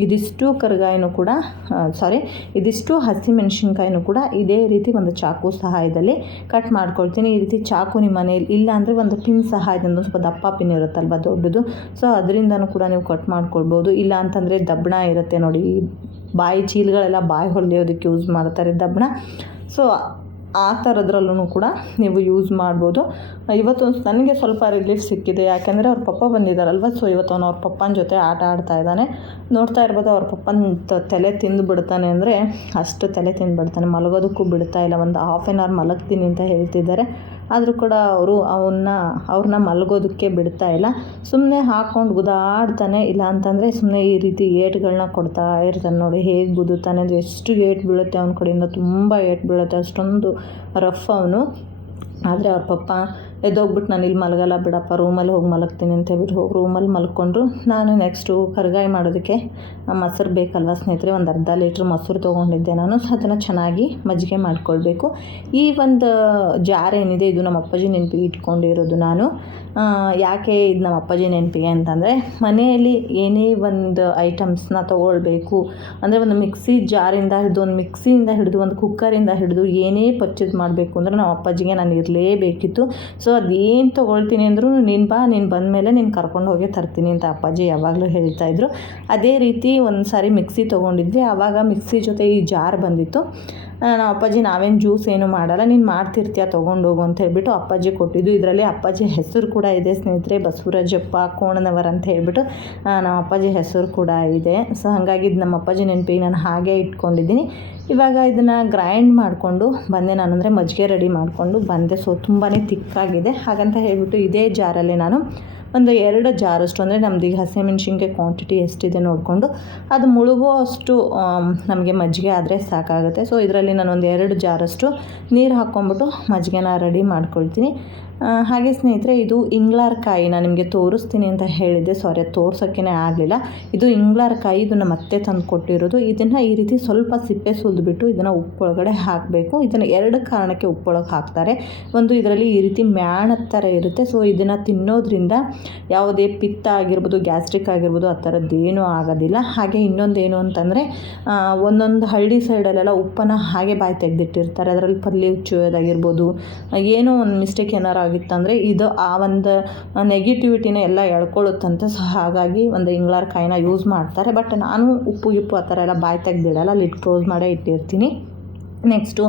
Speaker 1: ಇದಿಷ್ಟು ಕರ್ಗಾಯಿನೂ ಕೂಡ ಸಾರಿ ಇದಿಷ್ಟು ಹಸಿಮೆಣ್ಸಿನ್ಕಾಯಿನೂ ಕೂಡ ಇದೇ ರೀತಿ ಒಂದು ಚಾಕು ಸಹಾಯದಲ್ಲಿ ಕಟ್ ಮಾಡ್ಕೊಳ್ತೀನಿ. ಈ ರೀತಿ ಚಾಕು ನಿಮ್ಮ ಮನೇಲಿ ಇಲ್ಲ ಅಂದರೆ ಒಂದು ಪಿನ್ ಸಹಾಯದಿಂದ ಸ್ವಲ್ಪ ದಪ್ಪ ಪಿನ್ ಇರುತ್ತಲ್ವ ದೊಡ್ಡದು. ಸೊ ಅದರಿಂದನೂ ಕೂಡ ನೀವು ಕಟ್ ಮಾಡ್ಕೊಳ್ಬೋದು. ಇಲ್ಲ ಅಂತಂದರೆ ದಬ್ಬಣ ಇರುತ್ತೆ ನೋಡಿ ಬಾಯಿ ಚೀಲಗಳೆಲ್ಲ ಬಾಯಿ ಹೊಲಿಯೋದಕ್ಕೆ ಯೂಸ್ ಮಾಡ್ತಾರೆ ದಬ್ಬಣ ಸೊ ಆ ಥರದ್ರಲ್ಲೂ ಕೂಡ ನೀವು ಯೂಸ್ ಮಾಡ್ಬೋದು. ಇವತ್ತು ನನಗೆ ಸ್ವಲ್ಪ ರಿಲೀಫ್ ಸಿಕ್ಕಿದೆ. ಯಾಕೆಂದರೆ ಅವ್ರ ಪಪ್ಪ ಬಂದಿದ್ದಾರಲ್ವ? ಸೊ ಇವತ್ತು ಅವನು ಅವ್ರ ಪಪ್ಪನ ಜೊತೆ ಆಟ ಆಡ್ತಾ ಇದ್ದಾನೆ. ನೋಡ್ತಾ ಇರ್ಬೋದು ಅವ್ರ ಪಪ್ಪನ ತಲೆ ತಿಂದು ಬಿಡ್ತಾನೆ ಅಂದರೆ ಅಷ್ಟು ತಲೆ ತಿಂದು ಬಿಡ್ತಾನೆ. ಮಲಗೋದಕ್ಕೂ ಬಿಡ್ತಾ ಇಲ್ಲ. ಒಂದು ಹಾಫ್ ಆನ್ ಅವರ್ ಮಲಗ್ತೀನಿ ಅಂತ ಹೇಳ್ತಿದ್ದಾರೆ. ಆದರೂ ಕೂಡ ಅವರು ಅವನ್ನ ಅವ್ರನ್ನ ಮಲಗೋದಕ್ಕೆ ಬಿಡ್ತಾ ಇಲ್ಲ. ಸುಮ್ಮನೆ ಹಾಕ್ಕೊಂಡು ಗುದಾಡ್ತಾನೆ. ಇಲ್ಲ ಅಂತಂದರೆ ಸುಮ್ಮನೆ ಈ ರೀತಿ ಏಟ್ಗಳನ್ನ ಕೊಡ್ತಾ ಇರ್ತಾನೆ ನೋಡಿ. ಹೇಗೆ ಗುದುತ್ತಾನೆ ಅಂದರೆ ಎಷ್ಟು ಏಟ್ ಬೀಳುತ್ತೆ ಅವನ ಕಡೆಯಿಂದ. ತುಂಬ ಏಟ್ ಬೀಳುತ್ತೆ. ಅಷ್ಟೊಂದು ರಫ್ ಅವನು. ಆದರೆ ಅವ್ರ ಪಪ್ಪ ಎದ್ದೋಗ್ಬಿಟ್ಟು ನಾನು ಇಲ್ಲಿ ಮಲಗಲ್ಲ ಬಿಡಪ್ಪ ರೂಮಲ್ಲಿ ಹೋಗಿ ಮಲಗ್ತೀನಿ ಅಂತ ಹೇಳ್ಬಿಟ್ಟು ಹೋಗಿ ರೂಮಲ್ಲಿ ಮಲ್ಕೊಂಡ್ರು. ನಾನು ನೆಕ್ಸ್ಟು ಕರ್ಗಾಯಿ ಮಾಡೋದಕ್ಕೆ ಮೊಸರು ಬೇಕಲ್ವ ಸ್ನೇಹಿತರೆ? ಒಂದು ಅರ್ಧ ಲೀಟ್ರ್ ಮೊಸರು ತೊಗೊಂಡಿದ್ದೆ ನಾನು. ಅದನ್ನು ಚೆನ್ನಾಗಿ ಮಜ್ಜಿಗೆ ಮಾಡ್ಕೊಳ್ಬೇಕು. ಈ ಒಂದು ಜಾರ್ ಏನಿದೆ, ಇದು ನಮ್ಮ ಅಪ್ಪಾಜಿ ನೆನಪಿಗೆ ಇಟ್ಕೊಂಡಿರೋದು ನಾನು. ಯಾಕೆ ಇದು ನಮ್ಮ ಅಪ್ಪಾಜಿ ನೆನಪಿಗೆ ಅಂತಂದರೆ, ಮನೆಯಲ್ಲಿ ಏನೇ ಒಂದು ಐಟಮ್ಸ್ನ ತೊಗೊಳ್ಬೇಕು, ಅಂದರೆ ಒಂದು ಮಿಕ್ಸಿ ಜಾರಿಂದ ಹಿಡಿದು, ಒಂದು ಮಿಕ್ಸಿಯಿಂದ ಹಿಡಿದು, ಒಂದು ಕುಕ್ಕರಿಂದ ಹಿಡಿದು ಏನೇ ಪರ್ಚೇಸ್ ಮಾಡಬೇಕು ಅಂದರೆ ನಮ್ಮ ಅಪ್ಪಾಜಿಗೆ ನಾನು ಇರಲೇಬೇಕಿತ್ತು. ಸೊ ಅದೇನು ತೊಗೊಳ್ತೀನಿ ಅಂದರೂ ನೀನು ಬಾ, ನೀನು ಬಂದ ಮೇಲೆ ನೀನು ಕರ್ಕೊಂಡು ಹೋಗಿ ತರ್ತೀನಿ ಅಂತ ಅಪ್ಪಾಜಿ ಯಾವಾಗಲೂ ಹೇಳ್ತಾಯಿದ್ರು ಅದೇ ರೀತಿ ಒಂದು ಸಾರಿ ಮಿಕ್ಸಿ ತೊಗೊಂಡಿದ್ವಿ. ಆವಾಗ ಮಿಕ್ಸಿ ಜೊತೆ ಈ ಜಾರ್ ಬಂದಿತ್ತು. ನಮ್ಮ ಅಪ್ಪಾಜಿ ನಾವೇನು ಜ್ಯೂಸ್ ಏನು ಮಾಡಲ್ಲ, ನೀನು ಮಾಡ್ತಿರ್ತೀಯ ತೊಗೊಂಡೋಗು ಅಂತ ಹೇಳಿಬಿಟ್ಟು ಅಪ್ಪಾಜಿ ಕೊಟ್ಟಿದ್ದು. ಇದರಲ್ಲಿ ಅಪ್ಪಾಜಿ ಹೆಸರು ಕೂಡ ಇದೆ, ಸ್ನೇಹಿತರೆ, ಬಸವರಾಜಪ್ಪ ಕೋಣನವರ್ ಅಂತ ಹೇಳಿಬಿಟ್ಟು ನಮ್ಮ ಅಪ್ಪಾಜಿ ಹೆಸರು ಕೂಡ ಇದೆ. ಸೊ ಹಾಗಾಗಿ ಇದು ನಮ್ಮ ಅಪ್ಪಾಜಿ ನೆನಪಿಗೆ ನಾನು ಹಾಗೆ ಇಟ್ಕೊಂಡಿದ್ದೀನಿ. ಇವಾಗ ಇದನ್ನು ಗ್ರೈಂಡ್ ಮಾಡಿಕೊಂಡು ಬಂದೆ ನಾನು, ಅಂದರೆ ಮಜ್ಜಿಗೆ ರೆಡಿ ಮಾಡಿಕೊಂಡು ಬಂದೆ. ಸೊ ತುಂಬಾ ತಿಕ್ಕಾಗಿದೆ. ಹಾಗಂತ ಹೇಳಿಬಿಟ್ಟು ಇದೇ ಜಾರಲ್ಲಿ ನಾನು ಒಂದು ಎರಡು ಜಾರಷ್ಟು, ಅಂದರೆ ನಮ್ದು ಈಗ ಹಸಿಮೆಣ್ಸಿನ್ಕಾಯಿ ಕ್ವಾಂಟಿಟಿ ಎಷ್ಟಿದೆ ನೋಡಿಕೊಂಡು ಅದು ಮುಳುಗುವಷ್ಟು ನಮಗೆ ಮಜ್ಜಿಗೆ ಆದರೆ ಸಾಕಾಗುತ್ತೆ. ಸೊ ಇದರಲ್ಲಿ ನಾನು ಒಂದು ಎರಡು ಜಾರಷ್ಟು ನೀರು ಹಾಕ್ಕೊಂಬಿಟ್ಟು ಮಜ್ಜಿಗೆನ ರೆಡಿ ಮಾಡ್ಕೊಳ್ತೀನಿ. ಹಾಗೆ ಸ್ನೇಹಿತರೆ, ಇದು ಇಂಗ್ಲಾರ್ಕಾಯಿ ನಾನು ನಿಮಗೆ ತೋರಿಸ್ತೀನಿ ಅಂತ ಹೇಳಿದ್ದೆ. ಸಾರಿ ತೋರ್ಸೋಕ್ಕೇ ಆಗಲಿಲ್ಲ. ಇದು ಇಂಗ್ಲಾರ್ಕಾಯಿ ಇದು ಇದನ್ನು ಮತ್ತೆ ತಂದು ಕೊಟ್ಟಿರೋದು. ಇದನ್ನು ಈ ರೀತಿ ಸ್ವಲ್ಪ ಸಿಪ್ಪೆ ಸುಲಿದ್ಬಿಟ್ಟು ಇದನ್ನು ಉಪ್ಪೊಳಗಡೆ ಹಾಕಬೇಕು. ಇದನ್ನು ಎರಡು ಕಾರಣಕ್ಕೆ ಉಪ್ಪೊಳಗೆ ಹಾಕ್ತಾರೆ. ಒಂದು ಇದರಲ್ಲಿ ಈ ರೀತಿ ಮ್ಯಾಣ ಥರ ಇರುತ್ತೆ. ಸೊ ಇದನ್ನು ತಿನ್ನೋದ್ರಿಂದ ಯಾವುದೇ ಪಿತ್ತ ಆಗಿರ್ಬೋದು, ಗ್ಯಾಸ್ಟ್ರಿಕ್ ಆಗಿರ್ಬೋದು, ಆ ಥರದ್ದೇನೂ ಆಗೋದಿಲ್ಲ. ಹಾಗೆ ಇನ್ನೊಂದು ಏನು ಅಂತಂದರೆ ಒಂದೊಂದು ಹಳ್ಳಿ ಸೈಡಲ್ಲೆಲ್ಲ ಉಪ್ಪನ್ನು ಹಾಗೆ ಬಾಯಿ ತೆಗೆದಿಟ್ಟಿರ್ತಾರೆ. ಅದರಲ್ಲಿ ಪಲ್ಯ ಉಚ್ಚೋದಾಗಿರ್ಬೋದು ಏನೋ ಒಂದು ಮಿಸ್ಟೇಕ್ ಏನಾರು ಆಗಿತ್ತಂದರೆ ಇದು ಆ ಒಂದು ನೆಗೆಟಿವಿಟಿನ ಎಲ್ಲ ಎಳ್ಕೊಳ್ಳುತ್ತಂತೆ. ಸೊ ಹಾಗಾಗಿ ಒಂದು ಇಂಗ್ಲಾರ್ ಕಾಯಿನ ಯೂಸ್ ಮಾಡ್ತಾರೆ. ಬಟ್ ನಾನು ಉಪ್ಪು, ಗಿಪ್ಪು ಆ ಥರ ಎಲ್ಲ ಬಾಯಿ ತೆಗ್ದಿಡಲ್ಲ ಲಿಡ್ ಕ್ಲೋಸ್ ಮಾಡೇ ಇಟ್ಟಿರ್ತೀನಿ. ನೆಕ್ಸ್ಟು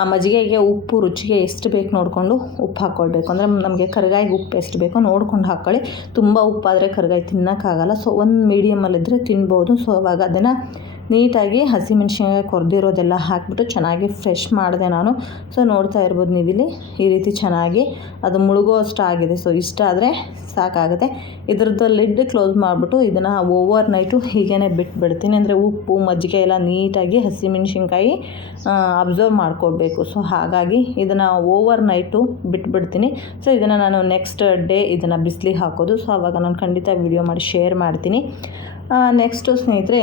Speaker 1: ಆ ಮಜ್ಜಿಗೆಗೆ ಉಪ್ಪು, ರುಚಿಗೆ ಎಷ್ಟು ಬೇಕು ನೋಡಿಕೊಂಡು ಉಪ್ಪು ಹಾಕ್ಕೊಳ್ಬೇಕು. ಅಂದರೆ ನಮಗೆ ಕರ್ಗಾಯಿಗೆ ಉಪ್ಪು ಎಷ್ಟು ಬೇಕೋ ನೋಡ್ಕೊಂಡು ಹಾಕ್ಕೊಳ್ಳಿ ತುಂಬ ಉಪ್ಪಾದರೆ ಕರ್ಗಾಯಿ ತಿನ್ನೋಕ್ಕಾಗಲ್ಲ. ಸೊ ಒಂದು ಮೀಡಿಯಮಲ್ಲಿದ್ದರೆ ತಿನ್ಬೋದು. ಸೊ ಅವಾಗ ಅದನ್ನು ನೀಟಾಗಿ ಹಸಿಮೆಣ್ಸಿನ್ಕಾಯಿ ಕೊರೆದಿರೋದೆಲ್ಲ ಹಾಕಿಬಿಟ್ಟು ಚೆನ್ನಾಗಿ ಫ್ರೆಶ್ ಮಾಡಿದೆ ನಾನು. ಸೊ, ನೋಡ್ತಾ ಇರ್ಬೋದು ನೀವಿಲ್ಲಿ. ಈ ರೀತಿ ಚೆನ್ನಾಗಿ ಅದು ಮುಳುಗೋ ಅಷ್ಟು ಆಗಿದೆ. ಸೊ, ಇಷ್ಟ ಆದರೆ ಸಾಕಾಗುತ್ತೆ. ಇದ್ರದ್ದು ಲಿಡ್ ಕ್ಲೋಸ್ ಮಾಡಿಬಿಟ್ಟು ಇದನ್ನು ಓವರ್ ನೈಟು ಹೀಗೇ ಬಿಟ್ಬಿಡ್ತೀನಿ. ಅಂದರೆ ಉಪ್ಪು, ಮಜ್ಜಿಗೆ ಎಲ್ಲ ನೀಟಾಗಿ ಹಸಿಮೆಣ್ಸಿನ್ಕಾಯಿ ಅಬ್ಸರ್ವ್ ಮಾಡ್ಕೊಳ್ಬೇಕು ಸೊ, ಹಾಗಾಗಿ ಇದನ್ನು ಓವರ್ ನೈಟು ಬಿಟ್ಬಿಡ್ತೀನಿ. ಸೊ, ಇದನ್ನು ನಾನು ನೆಕ್ಸ್ಟ್ ಡೇ ಇದನ್ನು ಬಿಸಿಲಿಗೆ ಹಾಕೋದು. ಸೊ ಆವಾಗ ನಾನು ಖಂಡಿತ ವಿಡಿಯೋ ಮಾಡಿ, ಶೇರ್ ಮಾಡ್ತೀನಿ. ನೆಕ್ಸ್ಟು ಸ್ನೇಹಿತರೆ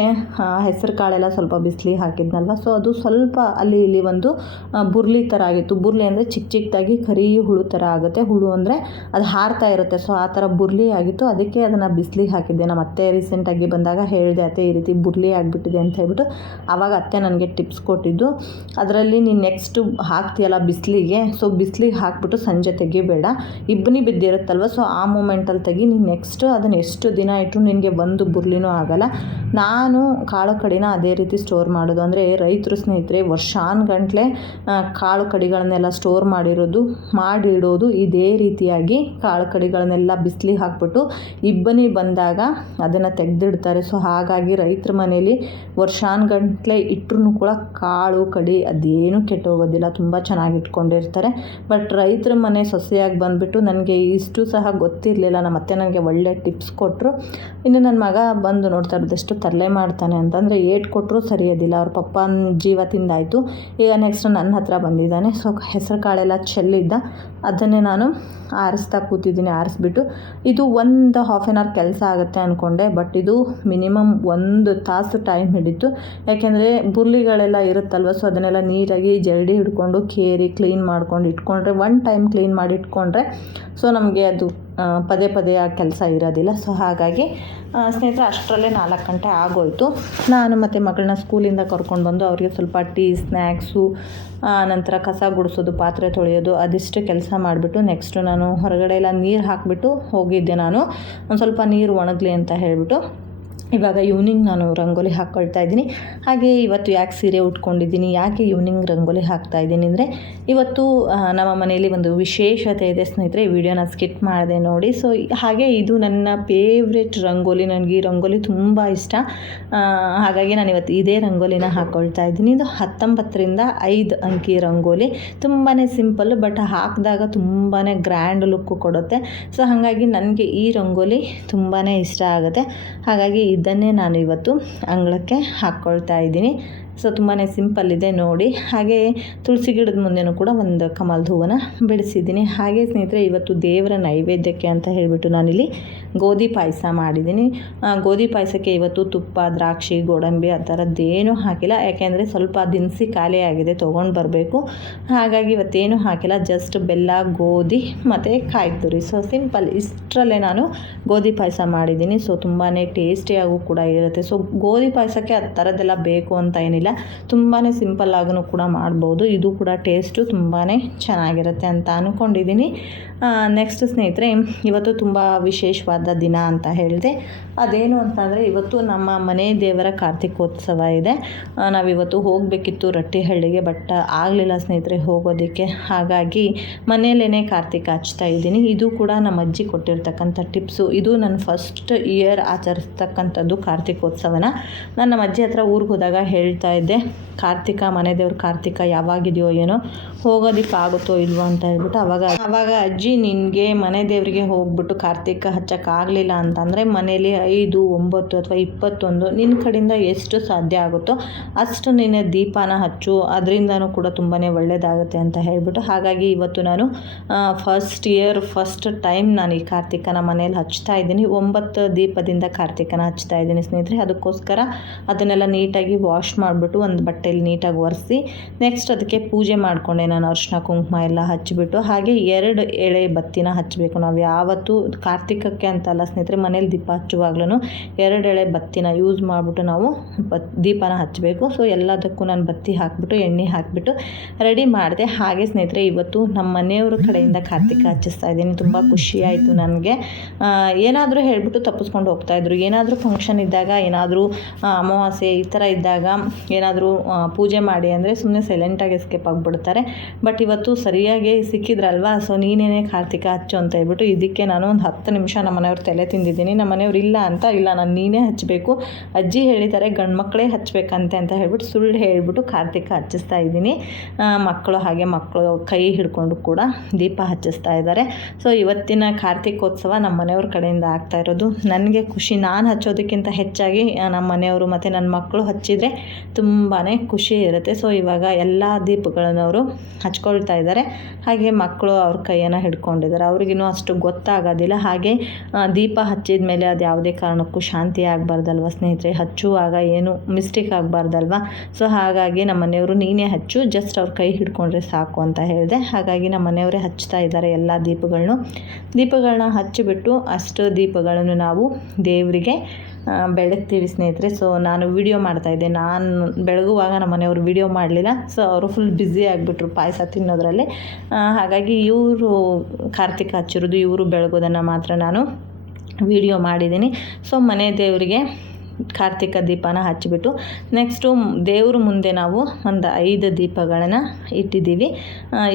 Speaker 1: ಹೆಸರು ಕಾಳೆಲ್ಲ ಸ್ವಲ್ಪ ಬಿಸಿಲಿಗೆ ಹಾಕಿದ್ನಲ್ವ? ಸೊ ಅದು ಸ್ವಲ್ಪ ಅಲ್ಲಿ ಇಲ್ಲಿ ಒಂದು ಬುರ್ಲಿ ಥರ ಆಗಿತ್ತು. ಬುರ್ಲಿ ಅಂದರೆ ಚಿಕ್ಕ ಚಿಕ್ಕದಾಗಿ ಕರಿ ಹುಳು ಥರ ಆಗುತ್ತೆ. ಹುಳು ಅಂದರೆ ಅದು ಹಾರ್ತಾ ಇರುತ್ತೆ. ಸೊ ಆ ಥರ ಬುರ್ಲಿ ಆಗಿತ್ತು. ಅದಕ್ಕೆ ಅದನ್ನು ಬಿಸಿಲಿಗೆ ಹಾಕಿದ್ದೆ. ನಮ್ಮ ಅತ್ತೆ ರೀಸೆಂಟಾಗಿ ಬಂದಾಗ ಹೇಳಿದೆ, ಅತ್ತೆ, ಈ ರೀತಿ ಬುರ್ಲಿ ಆಗಿಬಿಟ್ಟಿದೆ ಅಂತ ಹೇಳ್ಬಿಟ್ಟು ಆವಾಗ ಅತ್ತೆ ನನಗೆ ಟಿಪ್ಸ್ ಕೊಟ್ಟಿದ್ದು. ಅದರಲ್ಲಿ ನೀನು ನೆಕ್ಸ್ಟು ಹಾಕ್ತೀಯಲ್ಲ ಬಿಸಿಲಿಗೆ. ಸೊ ಬಿಸಿಲಿಗೆ ಹಾಕ್ಬಿಟ್ಟು ಸಂಜೆ ತೆಗಿಬೇಡ. ಇಬ್ಬನಿ ಬಿದ್ದಿರುತ್ತಲ್ವ? ಸೊ ಆ ಮೂಮೆಂಟಲ್ಲಿ ತೆಗಿ ನೀನು ನೆಕ್ಸ್ಟ್ ಅದನ್ನು ಎಷ್ಟು ದಿನ ಇಟ್ಟರು ನಿನಗೆ ಒಂದು ಬುರ್ಲಿನೂ ಆಗಲ್ಲ. ನಾನು ಕಾಳು ಕಡಿನ ಅದೇ ರೀತಿ ಸ್ಟೋರ್ ಮಾಡೋದು ಅಂದರೆ ರೈತರು ಸ್ನೇಹಿತರೆ ವರ್ಷಾನುಗಂಟ್ಲೆ ಕಾಳು ಕಡಿಗಳನ್ನೆಲ್ಲ ಸ್ಟೋರ್ ಮಾಡಿರೋದು, ಮಾಡಿಡೋದು ಇದೇ ರೀತಿಯಾಗಿ ಕಾಳು ಕಡಿಗಳನ್ನೆಲ್ಲ ಬಿಸಿಲಿಗೆ ಹಾಕ್ಬಿಟ್ಟು ಇಬ್ಬನಿ ಬಂದಾಗ ಅದನ್ನು ತೆಗೆದಿಡ್ತಾರೆ. ಸೊ ಹಾಗಾಗಿ ರೈತರ ಮನೇಲಿ ವರ್ಷಾನುಗಂಟ್ಲೆ ಇಟ್ಟರು ಕೂಡ ಕಾಳು ಕಡಿ ಅದೇನು ಕೆಟ್ಟೋಗೋದಿಲ್ಲ. ತುಂಬ ಚೆನ್ನಾಗಿ ಇಟ್ಕೊಂಡಿರ್ತಾರೆ. ಬಟ್ ರೈತರ ಮನೆ ಸೊಸೆಯಾಗಿ ಬಂದುಬಿಟ್ಟು ನನಗೆ ಇಷ್ಟು ಸಹ ಗೊತ್ತಿರಲಿಲ್ಲ. ನಮ್ಮ ಅತ್ತೆ ನನಗೆ ಒಳ್ಳೆ ಟಿಪ್ಸ್ ಕೊಟ್ಟರು ಇನ್ನು ನನ್ನ ಮಗ ಬಂದು ನೋಡ್ತಾ ಇರೋದೆಷ್ಟು ತರಲೆ ಮಾಡ್ತಾನೆ ಅಂತಂದರೆ ಏಟ್ ಕೊಟ್ಟರು ಸರಿಯೋದಿಲ್ಲ ಅವ್ರ ಪಪ್ಪನ ಜೀವ ತಿಂದಾಯಿತು. ಈಗ ನೆಕ್ಸ್ಟ್ ನನ್ನ ಹತ್ರ ಬಂದಿದ್ದಾನೆ. ಸೊ ಹೆಸರು ಕಾಳೆಲ್ಲ ಚೆಲ್ಲಿದ್ದ. ಅದನ್ನೇ ನಾನು ಆರಿಸ್ತಾ ಕೂತಿದ್ದೀನಿ, ಆರಿಸ್ಬಿಟ್ಟು. ಇದು ಒಂದು ಹಾಫ್ ಆನ್ ಅವರ್ ಕೆಲಸ ಆಗುತ್ತೆ ಅಂದ್ಕೊಂಡೆ ಬಟ್ ಇದು ಮಿನಿಮಮ್ ಒಂದು ತಾಸು ಟೈಮ್ ಹಿಡಿತು. ಯಾಕೆಂದರೆ ಬುರ್ಲಿಗಳೆಲ್ಲ ಇರುತ್ತಲ್ವ ಸೊ ಅದನ್ನೆಲ್ಲ ನೀಟಾಗಿ ಜಲ್ಡಿ ಹಿಡ್ಕೊಂಡು, ಕೇರಿ ಕ್ಲೀನ್ ಮಾಡ್ಕೊಂಡು, ಇಟ್ಕೊಂಡ್ರೆ ಒನ್ ಟೈಮ್ ಕ್ಲೀನ್ ಮಾಡಿ ಇಟ್ಕೊಂಡ್ರೆ ಸೊ ನಮಗೆ ಅದು ಪದೇ ಪದೇ ಆ ಕೆಲಸ ಇರೋದಿಲ್ಲ. ಸೊ ಹಾಗಾಗಿ ಸ್ನೇಹಿತರೆ, ಅಷ್ಟರಲ್ಲೇ ನಾಲ್ಕು ಗಂಟೆ ಆಗೋಯ್ತು. ನಾನು ಮತ್ತು ಮಗಳನ್ನ ಸ್ಕೂಲಿಂದ ಕರ್ಕೊಂಡು ಬಂದು ಅವರಿಗೆ ಸ್ವಲ್ಪ ಟೀ ಸ್ನ್ಯಾಕ್ಸು ನಂತರ ಕಸ ಗುಡಿಸೋದು, ಪಾತ್ರೆ ತೊಳೆಯೋದು, ಅದಿಷ್ಟು ಕೆಲಸ ಮಾಡಿಬಿಟ್ಟು ನೆಕ್ಸ್ಟು ನಾನು ಹೊರಗಡೆ ಎಲ್ಲ ನೀರು ಹಾಕಿಬಿಟ್ಟು ಹೋಗಿದ್ದೆ ನಾನು. ಒಂದು ಸ್ವಲ್ಪ ನೀರು ಒಣಗಲಿ ಅಂತ ಹೇಳಿಬಿಟ್ಟು ಇವಾಗ ಈವ್ನಿಂಗ್ ನಾನು ರಂಗೋಲಿ ಹಾಕ್ಕೊಳ್ತಾ ಇದ್ದೀನಿ. ಹಾಗೆ ಇವತ್ತು ಯಾಕೆ ಸೀರೆ ಉಟ್ಕೊಂಡಿದ್ದೀನಿ, ಯಾಕೆ ಈವ್ನಿಂಗ್ ರಂಗೋಲಿ ಹಾಕ್ತಾ ಇದ್ದೀನಿ ಅಂದರೆ, ಇವತ್ತು ನಮ್ಮ ಮನೆಯಲ್ಲಿ ಒಂದು ವಿಶೇಷತೆ ಇದೆ ಸ್ನೇಹಿತರೆ ವಿಡಿಯೋನ ಸ್ಕಿಟ್ ಮಾಡಿದೆ ನೋಡಿ. ಸೊ ಹಾಗೆ ಇದು ನನ್ನ ಫೇವ್ರೆಟ್ ರಂಗೋಲಿ, ನನಗೆ ಈ ರಂಗೋಲಿ ತುಂಬ ಇಷ್ಟ. ಹಾಗಾಗಿ ನಾನು ಇವತ್ತು ಇದೇ ರಂಗೋಲಿನ ಹಾಕ್ಕೊಳ್ತಾ ಇದ್ದೀನಿ. ಇದು ಹತ್ತೊಂಬತ್ತರಿಂದ ಐದು ಅಂಕಿ ರಂಗೋಲಿ. ತುಂಬಾ ಸಿಂಪಲ್ ಬಟ್ ಹಾಕಿದಾಗ ತುಂಬಾ ಗ್ರ್ಯಾಂಡ್ ಲುಕ್ಕು ಕೊಡುತ್ತೆ. ಸೊ ಹಾಗಾಗಿ ನನಗೆ ಈ ರಂಗೋಲಿ ತುಂಬಾ ಇಷ್ಟ ಆಗುತ್ತೆ. ಹಾಗಾಗಿ ಇದನ್ನೇ ನಾನು ಇವತ್ತು ಅಂಗಳಕ್ಕೆ ಹಾಕ್ಕೊಳ್ತಾ ಇದ್ದೀನಿ. ಸೊ ತುಂಬಾ ಸಿಂಪಲ್ ಇದೆ ನೋಡಿ. ಹಾಗೆ ತುಳಸಿ ಗಿಡದ ಮುಂದೆನೂ ಕೂಡ ಒಂದು ಕಮಲ್ದ ಹೂವನ್ನು ಬೆಳೆಸಿದ್ದೀನಿ ಹಾಗೆ ಸ್ನೇಹಿತರೆ, ಇವತ್ತು ದೇವರ ನೈವೇದ್ಯಕ್ಕೆ ಅಂತ ಹೇಳಿಬಿಟ್ಟು ನಾನಿಲ್ಲಿ ಗೋಧಿ ಪಾಯಸ ಮಾಡಿದ್ದೀನಿ. ಗೋಧಿ ಪಾಯಸಕ್ಕೆ ಇವತ್ತು ತುಪ್ಪ, ದ್ರಾಕ್ಷಿ, ಗೋಡಂಬಿ ಆ ಥರದ್ದೇನೂ ಹಾಕಿಲ್ಲ. ಯಾಕೆಂದರೆ ಸ್ವಲ್ಪ ದಿನಸಿ ಖಾಲಿ ಆಗಿದೆ, ತೊಗೊಂಡು ಬರಬೇಕು. ಹಾಗಾಗಿ ಇವತ್ತೇನು ಹಾಕಿಲ್ಲ. ಜಸ್ಟ್ ಬೆಲ್ಲ, ಗೋಧಿ ಮತ್ತು ಕಾಯಿ ತುರಿ. ಸೊ ಸಿಂಪಲ್ ಇಷ್ಟರಲ್ಲೇ ನಾನು ಗೋಧಿ ಪಾಯಸ ಮಾಡಿದ್ದೀನಿ. ಸೊ ತುಂಬಾ ಟೇಸ್ಟಿಯಾಗೂ ಕೂಡ ಇರುತ್ತೆ. ಸೊ ಗೋಧಿ ಪಾಯಸಕ್ಕೆ ಆ ಥರದ್ದೆಲ್ಲ ಬೇಕು ಅಂತ ಏನಿಲ್ಲ. ತುಂಬಾ ಸಿಂಪಲ್ ಆಗೂ ಕೂಡ ಮಾಡ್ಬೋದು. ಇದು ಕೂಡ ಟೇಸ್ಟು ತುಂಬಾ ಚೆನ್ನಾಗಿರುತ್ತೆ ಅಂತ ಅಂದ್ಕೊಂಡಿದ್ದೀನಿ ನೆಕ್ಸ್ಟ್ ಸ್ನೇಹಿತರೆ, ಇವತ್ತು ತುಂಬ ವಿಶೇಷವಾದ ದಿನ ಅಂತ ಹೇಳಿದೆ. ಅದೇನು ಅಂತಂದರೆ ಇವತ್ತು ನಮ್ಮ ಮನೆ ದೇವರ ಕಾರ್ತಿಕೋತ್ಸವ ಇದೆ. ನಾವಿವತ್ತು ಹೋಗಬೇಕಿತ್ತು ರಟ್ಟಿಹಳ್ಳಿಗೆ ಬಟ್ ಆಗಲಿಲ್ಲ ಸ್ನೇಹಿತರೆ ಹೋಗೋದಕ್ಕೆ. ಹಾಗಾಗಿ ಮನೆಯಲ್ಲೇ ಕಾರ್ತಿಕ ಹಚ್ತಾ ಇದ್ದೀನಿ. ಇದು ಕೂಡ ನಮ್ಮ ಅಜ್ಜಿ ಕೊಟ್ಟಿರ್ತಕ್ಕಂಥ ಟಿಪ್ಸು. ಇದು ನನ್ನ ಫಸ್ಟ್ ಇಯರ್ ಆಚರಿಸ್ತಕ್ಕಂಥದ್ದು ಕಾರ್ತಿಕೋತ್ಸವನ. ನಾನು ನಮ್ಮ ಅಜ್ಜಿ ಹತ್ರ ಊರಿಗೆ ಹೋದಾಗ ಹೇಳ್ತಾ ಇದ್ದೆ, ಕಾರ್ತಿಕ, ಮನೆ ದೇವ್ರ ಕಾರ್ತಿಕ ಯಾವಾಗಿದೆಯೋ ಏನೋ ಹೋಗೋದಕ್ಕಾಗುತ್ತೋ ಇಲ್ವೋ ಅಂತ ಹೇಳ್ಬಿಟ್ಟು ಅವಾಗ ಅವಾಗ ಅಜ್ಜಿ ನಿನಗೆ ಮನೆ ದೇವರಿಗೆ ಹೋಗ್ಬಿಟ್ಟು ಕಾರ್ತಿಕ ಹಚ್ಚೋಕ್ಕಾಗಲಿಲ್ಲ ಅಂತಂದರೆ ಮನೇಲಿ ಐದು, ಒಂಬತ್ತು ಅಥವಾ ಇಪ್ಪತ್ತೊಂದು ನಿನ್ನ ಕಡೆಯಿಂದ ಎಷ್ಟು ಸಾಧ್ಯ ಆಗುತ್ತೋ ಅಷ್ಟು ನೀನು ದೀಪನ ಹಚ್ಚು. ಅದರಿಂದನೂ ಕೂಡ ತುಂಬಾ ಒಳ್ಳೆಯದಾಗುತ್ತೆ ಅಂತ ಹೇಳಿಬಿಟ್ಟು ಹಾಗಾಗಿ ಇವತ್ತು ನಾನು ಫಸ್ಟ್ ಇಯರ್ ಫಸ್ಟ್ ಟೈಮ್ ನಾನು ಈ ಕಾರ್ತಿಕನ ಮನೇಲಿ ಹಚ್ತಾ ಇದ್ದೀನಿ. ಒಂಬತ್ತು ದೀಪದಿಂದ ಕಾರ್ತಿಕನ ಹಚ್ತಾ ಇದ್ದೀನಿ ಸ್ನೇಹಿತರೆ. ಅದಕ್ಕೋಸ್ಕರ ಅದನ್ನೆಲ್ಲ ನೀಟಾಗಿ ವಾಶ್ ಮಾಡಿಬಿಟ್ಟು ಒಂದು ಬಟ್ಟೆಯಲ್ಲಿ ನೀಟಾಗಿ ಒರೆಸಿ ನೆಕ್ಸ್ಟ್ ಅದಕ್ಕೆ ಪೂಜೆ ಮಾಡಿಕೊಂಡೆ ನಾನು ಅರಿಶಿನ ಕುಂಕುಮ ಎಲ್ಲ ಹಚ್ಚಿಬಿಟ್ಟು. ಹಾಗೆ ಎರಡು ಎಳೆ ಬತ್ತಿನ ಹಚ್ಚಬೇಕು ನಾವು ಯಾವತ್ತೂ ಕಾರ್ತಿಕಕ್ಕೆ ಅಂತಲ್ಲ ಸ್ನೇಹಿತರೆ, ಮನೇಲಿ ದೀಪ ಹಚ್ಚುವಾಗ್ಲೂ ಎರಡೆಳೆ ಬತ್ತಿನ ಯೂಸ್ ಮಾಡಿಬಿಟ್ಟು ನಾವು ಬತ್, ದೀಪನ ಹಚ್ಚಬೇಕು. ಸೊ ಎಲ್ಲದಕ್ಕೂ ನಾನು ಬತ್ತಿ ಹಾಕಿಬಿಟ್ಟು, ಎಣ್ಣೆ ಹಾಕಿಬಿಟ್ಟು ರೆಡಿ ಮಾಡಿದೆ. ಹಾಗೆ ಸ್ನೇಹಿತರೆ, ಇವತ್ತು ನಮ್ಮ ಮನೆಯವ್ರ ಕಡೆಯಿಂದ ಕಾರ್ತಿಕ ಹಚ್ಚಿಸ್ತಾ ಇದ್ದೀನಿ. ತುಂಬ ಖುಷಿ ಆಯಿತು ನನಗೆ. ಏನಾದರೂ ಹೇಳಿಬಿಟ್ಟು ತಪ್ಪಿಸ್ಕೊಂಡು ಹೋಗ್ತಾಯಿದ್ರು ಏನಾದರೂ ಫಂಕ್ಷನ್ ಇದ್ದಾಗ, ಏನಾದರೂ ಅಮಾವಾಸ್ಯೆ ಈ ಥರ ಇದ್ದಾಗ ಏನಾದರೂ ಪೂಜೆ ಮಾಡಿ ಅಂದರೆ ಸುಮ್ಮನೆ ಸೈಲೆಂಟಾಗಿ ಎಸ್ಕೇಪ್ ಆಗಿಬಿಡ್ತಾರೆ. ಬಟ್ ಇವತ್ತು ಸರಿಯಾಗಿ ಸಿಕ್ಕಿದ್ರಲ್ವಾ? ಸೊ ನೀನೇನೇ ಕಾರ್ತಿಕ ಹಚ್ಚು ಅಂತ ಹೇಳ್ಬಿಟ್ಟು ಇದಕ್ಕೆ ನಾನು ಒಂದು ಹತ್ತು ನಿಮಿಷ ನಮ್ಮ ಮನೆಯವ್ರ ತಲೆ ತಿಂದಿದ್ದೀನಿ, ನಮ್ಮ ಮನೆಯವ್ರು ಇಲ್ಲ ಅಂತ ಇಲ್ಲ, ನಾನು ನೀನೇ ಹಚ್ಚಬೇಕು ಅಜ್ಜಿ ಹೇಳಿದ್ದಾರೆ, ಗಂಡು ಮಕ್ಕಳೇ ಹಚ್ಚಬೇಕಂತೆ ಅಂತ ಹೇಳ್ಬಿಟ್ಟು ಸುಳ್ಳು ಹೇಳಿಬಿಟ್ಟು ಕಾರ್ತಿಕ ಹಚ್ಚಿಸ್ತಾ ಇದ್ದೀನಿ. ಮಕ್ಕಳು ಹಾಗೆ ಮಕ್ಕಳು ಕೈ ಹಿಡ್ಕೊಂಡು ಕೂಡ ದೀಪ ಹಚ್ಚಿಸ್ತಾ ಇದ್ದಾರೆ. ಸೊ ಇವತ್ತಿನ ಕಾರ್ತಿಕೋತ್ಸವ ನಮ್ಮ ಮನೆಯವ್ರ ಕಡೆಯಿಂದ ಆಗ್ತಾ ಇರೋದು. ನನಗೆ ಖುಷಿ, ನಾನು ಹಚ್ಚೋದಕ್ಕಿಂತ ಹೆಚ್ಚಾಗಿ ನಮ್ಮ ಮನೆಯವರು ಮತ್ತು ನನ್ನ ಮಕ್ಕಳು ಹಚ್ಚಿದರೆ ತುಂಬಾ ಖುಷಿ ಇರುತ್ತೆ. ಸೊ ಇವಾಗ ಎಲ್ಲ ದೀಪಗಳನ್ನು ಅವರು ಹಚ್ಕೊಳ್ತಾ ಇದ್ದಾರೆ. ಹಾಗೆ ಮಕ್ಕಳು ಅವ್ರ ಕೈಯನ್ನು ಹಿಡ್ಕೊಂಡಿದ್ದಾರೆ. ಅವ್ರಿಗಿನ್ನೂ ಅಷ್ಟು ಗೊತ್ತಾಗೋದಿಲ್ಲ. ಹಾಗೆ ದೀಪ ಹಚ್ಚಿದ ಮೇಲೆ ಅದು ಯಾವುದೇ ಕಾರಣಕ್ಕೂ ಶಾಂತಿ ಆಗಬಾರ್ದಲ್ವ ಸ್ನೇಹಿತರೆ? ಹಚ್ಚುವಾಗ ಏನು ಮಿಸ್ಟೇಕ್ ಆಗಬಾರ್ದಲ್ವ? ಸೊ, ಹಾಗಾಗಿ ನಮ್ಮ ಮನೆಯವರು ನೀನೇ ಹಚ್ಚು, ಜಸ್ಟ್ ಅವ್ರ ಕೈ ಹಿಡ್ಕೊಂಡ್ರೆ ಸಾಕು ಅಂತ ಹೇಳಿದೆ. ಹಾಗಾಗಿ ನಮ್ಮ ಮನೆಯವರೇ ಹಚ್ತಾ ಇದ್ದಾರೆ ಎಲ್ಲ ದೀಪಗಳನ್ನು ದೀಪಗಳನ್ನ ಹಚ್ಚಿಬಿಟ್ಟು ಅಷ್ಟು ದೀಪಗಳನ್ನು ನಾವು ದೇವರಿಗೆ ಬೆಳಗ್ತೀವಿ ಸ್ನೇಹಿತರೆ. ಸೊ, ನಾನು ವಿಡಿಯೋ ಮಾಡ್ತಾಯಿದ್ದೆ ನಾನು ಬೆಳಗುವಾಗ ನಮ್ಮ ಮನೆಯವರು ವಿಡಿಯೋ ಮಾಡಲಿಲ್ಲ. ಸೊ, ಅವರು ಫುಲ್ ಬ್ಯುಸಿ ಆಗಿಬಿಟ್ರು ಪಾಯಸ ತಿನ್ನೋದ್ರಲ್ಲಿ. ಹಾಗಾಗಿ ಇವರು ಕಾರ್ತಿಕ ಹಚ್ಚಿರೋದು, ಇವರು ಬೆಳಗೋದನ್ನು ಮಾತ್ರ ನಾನು ವಿಡಿಯೋ ಮಾಡಿದ್ದೀನಿ. ಸೊ ಮನೆ ದೇವರಿಗೆ ಕಾರ್ತಿಕ ದೀಪನ ಹಚ್ಚಿಬಿಟ್ಟು ನೆಕ್ಸ್ಟು ದೇವ್ರ ಮುಂದೆ ನಾವು ಒಂದು ಐದು ದೀಪಗಳನ್ನು ಇಟ್ಟಿದ್ದೀವಿ.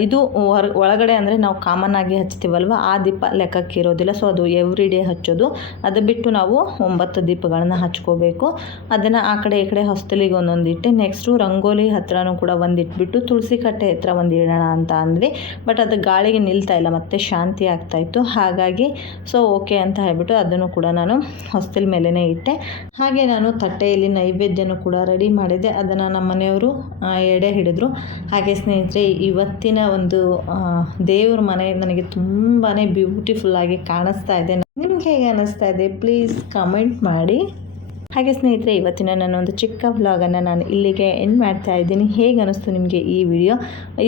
Speaker 1: ಇದು ಹೊರ, ಒಳಗಡೆ ಅಂದರೆ ನಾವು ಕಾಮನ್ ಆಗಿ ಹಚ್ತೀವಲ್ವ? ಆ ದೀಪ ಲೆಕ್ಕಕ್ಕೆ ಇರೋದಿಲ್ಲ. ಸೊ ಅದು ಎವ್ರಿ ಡೇ ಹಚ್ಚೋದು. ಅದು ಬಿಟ್ಟು ನಾವು ಒಂಬತ್ತು ದೀಪಗಳನ್ನು ಹಚ್ಕೋಬೇಕು. ಅದನ್ನು ಆ ಕಡೆ ಈ ಕಡೆ ಹೊಸ್ತಲಿಗೆ ಒಂದೊಂದು ಇಟ್ಟು ನೆಕ್ಸ್ಟು ರಂಗೋಲಿ ಹತ್ರನೂ ಕೂಡ ಒಂದು ಇಟ್ಬಿಟ್ಟು, ತುಳಸಿ ಕಟ್ಟೆ ಹತ್ರ ಒಂದು ಇಡೋಣ ಅಂತ ಅಂದ್ವಿ. ಬಟ್ ಅದು ಗಾಳಿಗೆ ನಿಲ್ತಾ ಇಲ್ಲ, ಮತ್ತೆ ಶಾಂತಿ ಆಗ್ತಾ ಇತ್ತು. ಹಾಗಾಗಿ ಸೊ ಓಕೆ ಅಂತ ಹೇಳ್ಬಿಟ್ಟು ಅದನ್ನು ಕೂಡ ನಾನು ಹೊಸ್ತಲ್ ಮೇಲೇ ಇಟ್ಟೆ. ಹಾಗೆ ನಾನು ತಟ್ಟೆಯಲ್ಲಿ ನೈವೇದ್ಯನೂ ಕೂಡ ರೆಡಿ ಮಾಡಿದ್ದೆ. ಅದನ್ನು ನಮ್ಮ ಮನೆಯವರು ಎಡೆ ಹಿಡಿದ್ರು. ಹಾಗೆ ಸ್ನೇಹಿತರೆ, ಇವತ್ತಿನ ಒಂದು ದೇವ್ರ ಮನೆ ನನಗೆ ತುಂಬಾ ಬ್ಯೂಟಿಫುಲ್ಲಾಗಿ ಕಾಣಿಸ್ತಾ ಇದೆ. ನಿಮ್ಗೆ ಹೇಗೆ ಅನ್ನಿಸ್ತಾ ಇದೆ? ಪ್ಲೀಸ್ ಕಮೆಂಟ್ ಮಾಡಿ. ಹಾಗೆ ಸ್ನೇಹಿತರೆ, ಇವತ್ತಿನ ನನ್ನ ಒಂದು ಚಿಕ್ಕ ವ್ಲಾಗನ್ನು ನಾನು ಇಲ್ಲಿಗೆ ಎಂಡ್ ಮಾಡ್ತಾ ಇದ್ದೀನಿ. ಹೇಗೆ ಅನ್ನಿಸ್ತು ನಿಮಗೆ ಈ ವಿಡಿಯೋ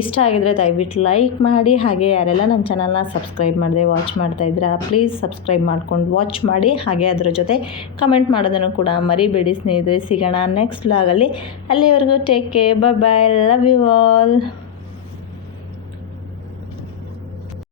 Speaker 1: ಇಷ್ಟ ಆಗಿದ್ರೆ ದಯವಿಟ್ಟು ಲೈಕ್ ಮಾಡಿ, ಹಾಗೆ ಯಾರೆಲ್ಲ ನನ್ನ ಚಾನಲ್ನ ಸಬ್ಸ್ಕ್ರೈಬ್ ಮಾಡಿದೆ ವಾಚ್ ಮಾಡ್ತಾ ಇದ್ದೀರಾ ಪ್ಲೀಸ್ ಸಬ್ಸ್ಕ್ರೈಬ್ ಮಾಡ್ಕೊಂಡು ವಾಚ್ ಮಾಡಿ, ಹಾಗೆ ಅದರ ಜೊತೆ ಕಮೆಂಟ್ ಮಾಡೋದನ್ನು ಕೂಡ ಮರಿಬೇಡಿ ಸ್ನೇಹಿತರೆ. ಸಿಗೋಣ ನೆಕ್ಸ್ಟ್ ವ್ಲಾಗಲ್ಲಿ ಅಲ್ಲಿವರೆಗೂ take care bye love you all